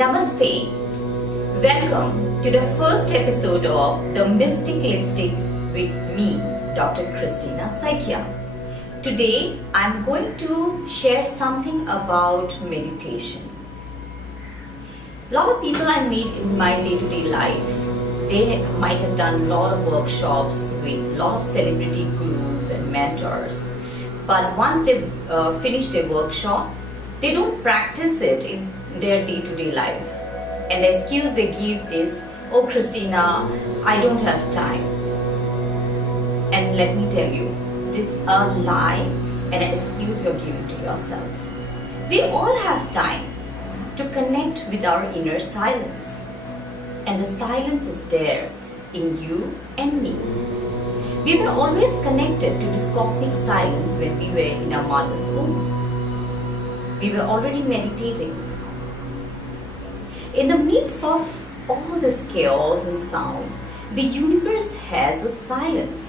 Namaste. Welcome to the first episode of The Mystic Lipstick with me, Dr. Kristna Saikia. Today, I'm going to share something about meditation. A lot of people I meet in my day-to-day life, they might have done a lot of workshops with a lot of celebrity gurus and mentors. But once they finish their workshop, they don't practice it in their day-to-day life. And the excuse they give is, "Oh Christina, I don't have time." And let me tell you, this is a lie and an excuse you're giving to yourself. We all have time to connect with our inner silence. And the silence is there in you and me. We were always connected to this cosmic silence when we were in our mother's womb. We were already meditating. In the midst of all this chaos and sound, the universe has a silence.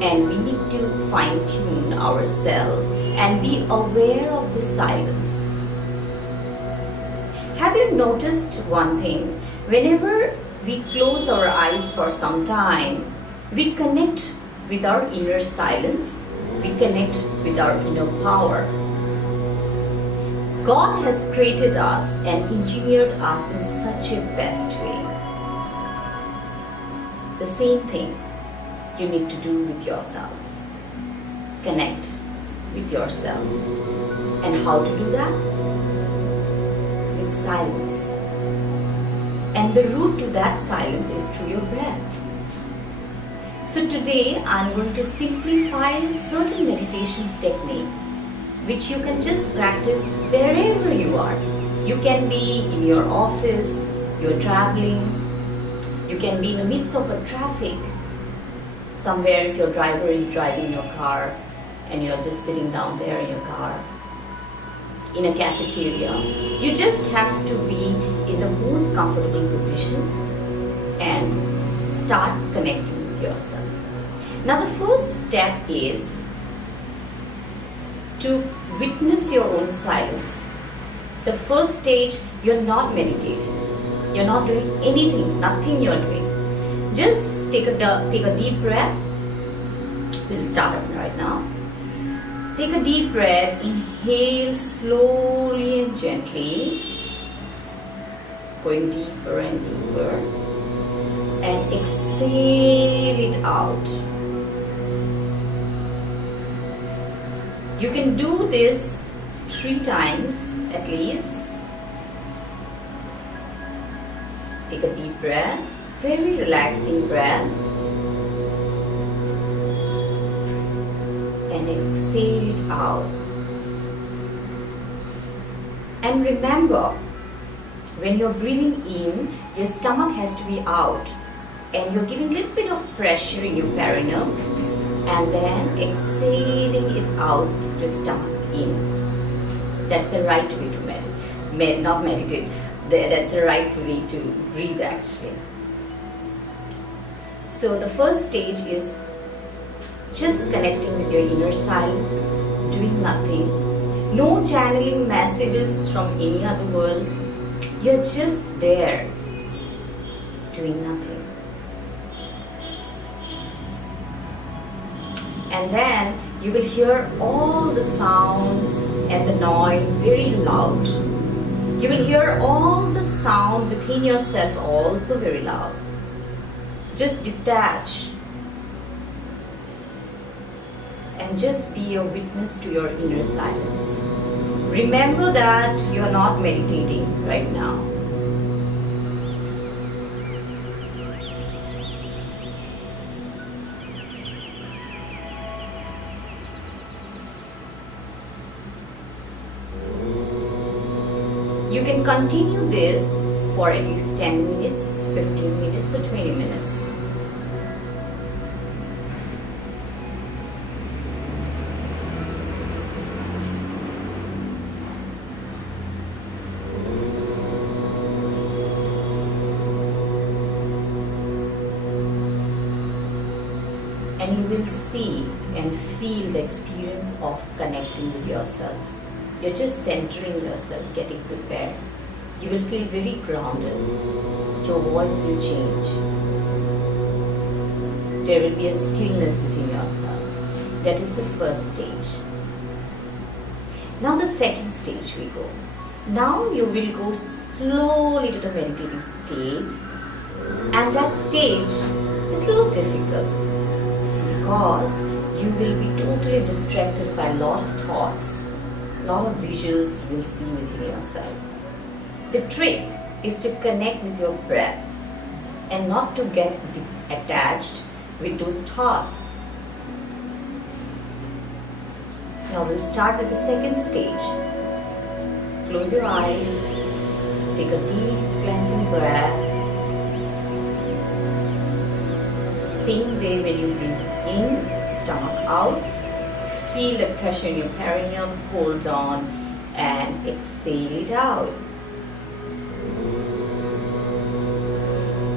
And we need to fine-tune ourselves and be aware of this silence. Have you noticed one thing? Whenever we close our eyes for some time, we connect with our inner silence, we connect with our inner power. God has created us and engineered us in such a best way. The same thing you need to do with yourself. Connect with yourself. And how to do that? With silence. And the route to that silence is through your breath. So today I'm going to simplify certain meditation technique which you can just practice wherever you are. You can be in your office, you're traveling, you can be in the midst of a traffic, somewhere if your driver is driving your car and you're just sitting down there in your car, in a cafeteria. You just have to be in the most comfortable position and start connecting with yourself. Now the first step is to witness your own silence. The first stage, you're not meditating. You're not doing anything, nothing you're doing. Just take a deep breath. We'll start up right now. Take a deep breath, inhale slowly and gently, going deeper and deeper, and exhale it out. You can do this 3 times at least. Take a deep breath, very relaxing breath, and exhale it out. And remember, when you're breathing in, your stomach has to be out, and you're giving a little bit of pressure in your perineum, and then exhaling it out to stomach in. That's the right way to not meditate. That's the right way to breathe actually. So the first stage is just connecting with your inner silence, doing nothing. No channeling messages from any other world. You're just there, doing nothing. And then you will hear all the sounds and the noise very loud. You will hear all the sound within yourself also very loud. Just detach and just be a witness to your inner silence. Remember that you are not meditating right now. You can continue this for at least 10 minutes, 15 minutes or 20 minutes. And you will see and feel the experience of connecting with yourself. You're just centering yourself, getting prepared. You will feel very grounded. Your voice will change. There will be a stillness within yourself. That is the first stage. Now the second stage we go. Now you will go slowly to the meditative state, and that stage is a little difficult because you will be totally distracted by a lot of thoughts, a lot of visuals you will see within yourself. The trick is to connect with your breath and not to get attached with those thoughts. Now we'll start with the second stage. Close your eyes, take a deep cleansing breath. Same way when you breathe in, stomach out, feel the pressure in your perineum, hold on and exhale it out.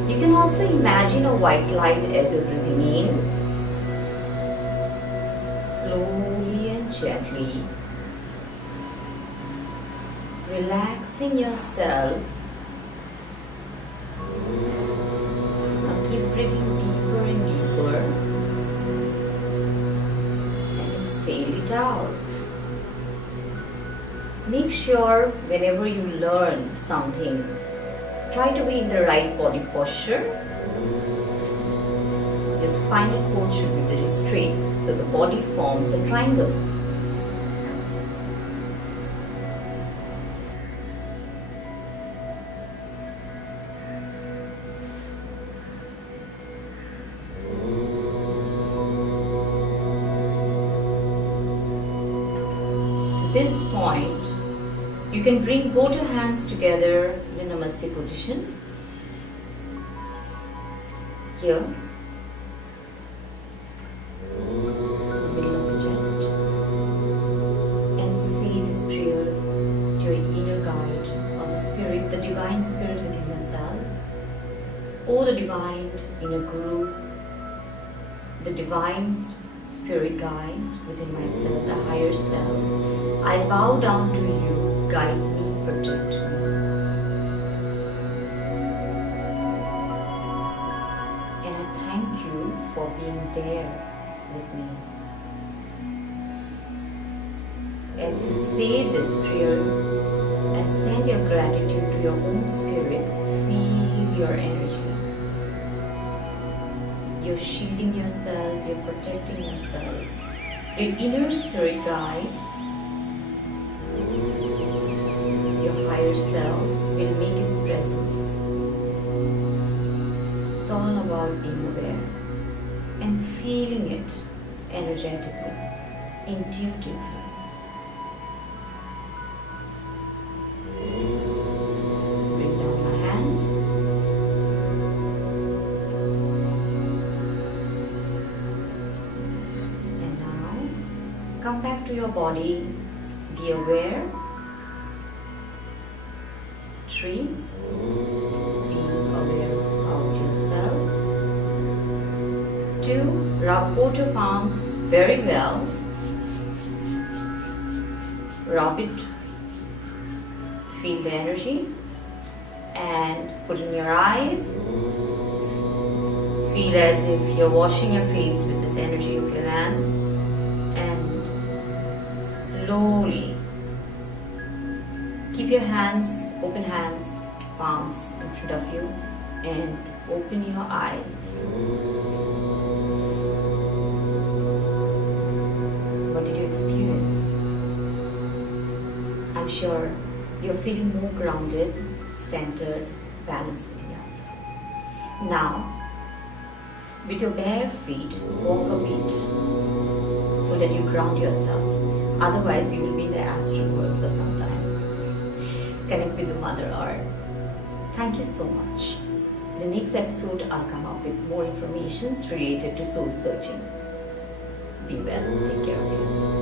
You can also imagine a white light as you're breathing in. Slowly and gently, relaxing yourself. Now keep breathing deeper and deeper and exhale it out. Make sure whenever you learn something, try to be in the right body posture. Your spinal cord should be very straight so the body forms a triangle. At this point, you can bring both your hands together in a Namaste position. Here, in the middle of the chest. And say this prayer to your inner guide or the spirit, the divine spirit within yourself. Or the divine inner guru, the divine spirit guide within myself, the higher self. I bow down to you, guide me, protect me. And I thank you for being there with me. As you say this prayer and send your gratitude to your own spirit, feel your energy. You're shielding yourself, you're protecting yourself. Your inner spirit guide, your higher self, will make its presence. It's all about being aware and feeling it energetically, intuitively. Bring down your hands. And now, come back to your body. Be aware. 3. Being aware of yourself. 2. Rub both your palms very well. Rub it. Feel the energy. And put in your eyes. Feel as if you're washing your face with this energy of your hands. And slowly keep your hands, open hands, palms in front of you, and open your eyes. What did you experience? I'm sure you're feeling more grounded, centered, balanced within yourself. Now, with your bare feet, walk a bit so that you ground yourself. Otherwise, you will be in the astral world for some time. Connect with the Mother Earth. Thank you so much. In the next episode, I'll come up with more information related to soul searching. Be well. Take care of yourself.